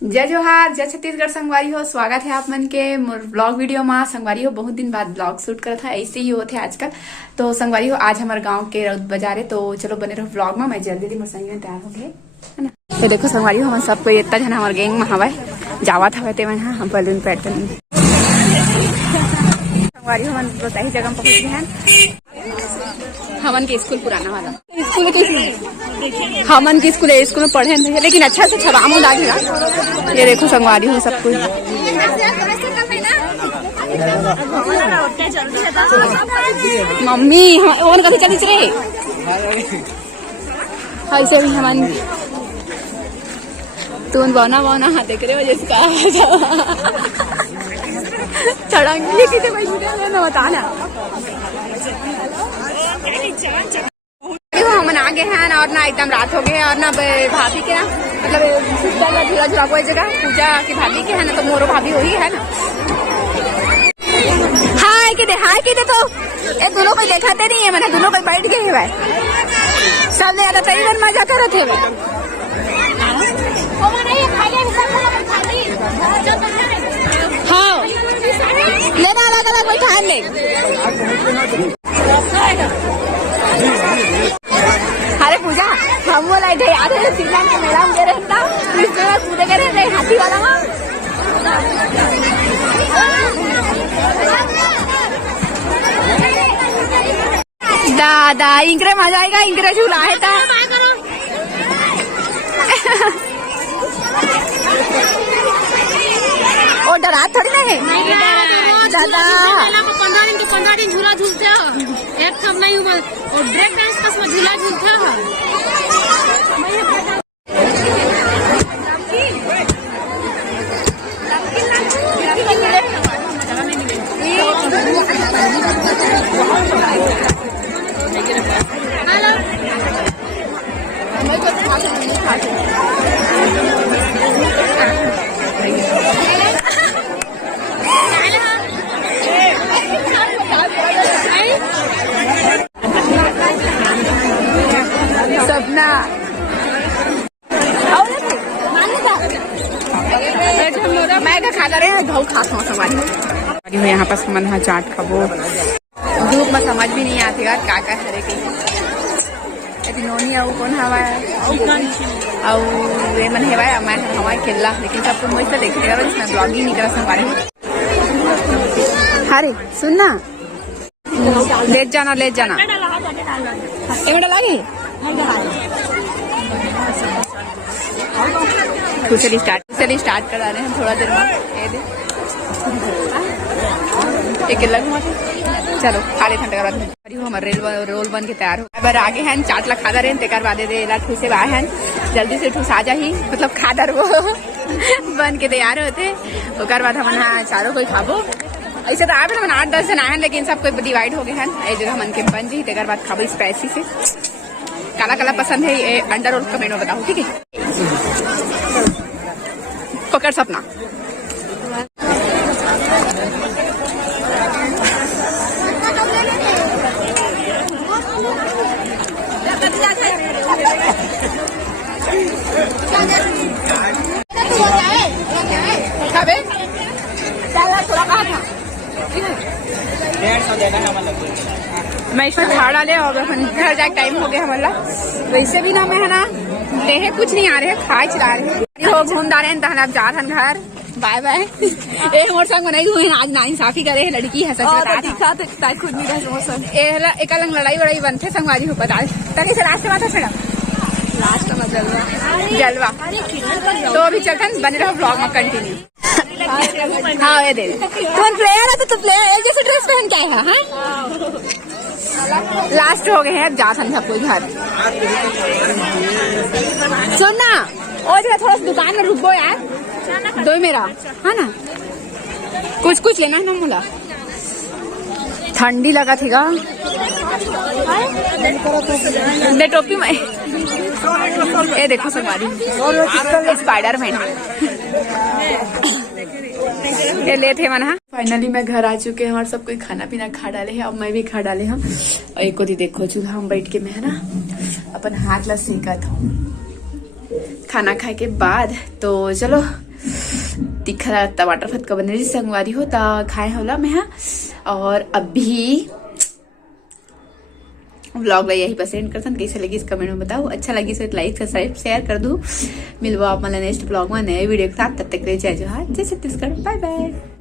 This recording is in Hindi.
जय जोहार, जय छत्तीसगढ़ संगवारी हो। स्वागत है आप मन के ब्लॉग वीडियो में। संगवारी हो बहुत दिन बाद ब्लॉग शूट करा था, ऐसे ही होते आजकल। तो संगवारी हो आज हमारे गांव के रौद बाजार है, तो चलो बने रहो ब्लॉग में। मैं जल्दी मोर संगी में तैयार हो गए है ना। ये देखो संगवारी हो, हम सब कोई इतना जन हमारे गैंग में हवा जावा था ते हम बलून पैटर्न संगवारी हो तो सही जगह पहुंच गए हैं। हमन के स्कूल पुराना वाला स्कूल के हमन के स्कूल में पढ़े हैं, लेकिन अच्छा से छबामो लागेगा। ये देखो संगवारी हो सब कुछ। मम्मी ओन कभी चली रे ऐसे भी हमन तुम बना बना हाथ देख रहे हो जिसका चढ़ाएंगे किसे भाई ना बताना। हम आगे हैं और ना एकदम रात हो गए और ना भाभी के ना मतलब झूला झूला कोई जगह पूजा की भाभी के है ना, तो मोरो भाभी वही है ना। हाय के दे तो ये दोनों कोई देखाते नहीं है, मैंने दोनों कोई बैठ गए है सब ने ज्यादा तरी मजा कर थे। हाँ लेना अलग अलग बैठा ले। अरे पूजा हम वो लाइट है याद है सिग्नल के मेला में रहता इस जगह कूदे के रहते हाथी वाला में दादा इंकरे मजा आएगा। इंकरे झूला है था और डरा थोड़ी ना है दादा। 15 दिन झूला झूलते हो एक थम नहीं हुआ और ब्रेक डांस का झूला झूलते हो। सपना मैं तो खाता रहे घऊ खाता हूँ समाज में। यहाँ पर मन चाट खाबो धूप में समझ भी नहीं आती यार का हरे कहीं नोनी आऊ कौन हवा और ये मन हेवा मैं हवा खेलला, लेकिन सबको मुझे तो देखेगा जिसमें ब्लॉग ही नहीं करा संभाले। हरे सुनना ले जाना ये डाला चलिए स्टार्ट करा रहे हैं थोड़ा देर में। एक लग चलो खाली ठंडा करा हमारे रोल बन के तैयार हो। अब आगे हैं चाट ला खा रहे हैं बाद ठूसे आए हैं जल्दी से ठूस आ जा ही मतलब खादर वो बन के तैयार होते। ओकर बाद हम चारों कोई खाबो ऐसे तो आए ना 8-10 जन आए हैं, लेकिन सब कोई डिवाइड हो गए हैं एक जगह मन के बन जी। तेकर बाद खाबो स्पाइसी से काला काला पसंद है ये अंडा रोल कमेंट में बताओ ठीक है। पकड़ सपना मैं इसमें खा डाले और घर जाके टाइम हो गया हमारा। वैसे भी ना मैं है ना देहे कुछ नहीं आ रहे खाए चला रहे हो घूम डाले आप जा रहे घर बाय बाय। एक मोर संग नहीं हुए आज ना इंसाफी करे है लड़की है सच खुद नहीं एक अलग लड़ाई वड़ाई बनते संगवारी हो बता तक से लास्ट में था लास्ट में जलवा तो अभी चलते बने रहो ब्लॉग में कंटिन्यू। हाँ ये दे तुम प्लेयर है तो प्लेयर जैसे ड्रेस पहन के आए हैं। लास्ट हो गए हैं जा संध्या कोई घर सुनना और जगह थोड़ा दुकान में रुको यार दो मेरा है ना कुछ लेना है ना मुला ठंडी लगा थी दे टोपी में ये देखो संगवारी स्पाइडरमैन ये ले थे मन। फाइनली मैं घर आ चुके हैं और सब कोई खाना पीना खा डाले हैं। अब मैं भी खा डाले हम और एक को देखो चूल्हा में बैठ के मैं है ना अपन हाथ ला सेका था खाना खाए के बाद। तो चलो तीखा टमाटर फत का बने संगवारी हो ता खाए होला मैं हाँ। और अभी व्लॉग ला यही बस एंड करसन। कैसे लगी इस कमेंट में बताओ। अच्छा लगी तो लाइक सब्सक्राइब शेयर कर दो। मिलवा आप मला नेक्स्ट व्लॉग में नए वीडियो के साथ। तब तक के लिए जय जोहार, जय छत्तीसगढ़, बाय बाय।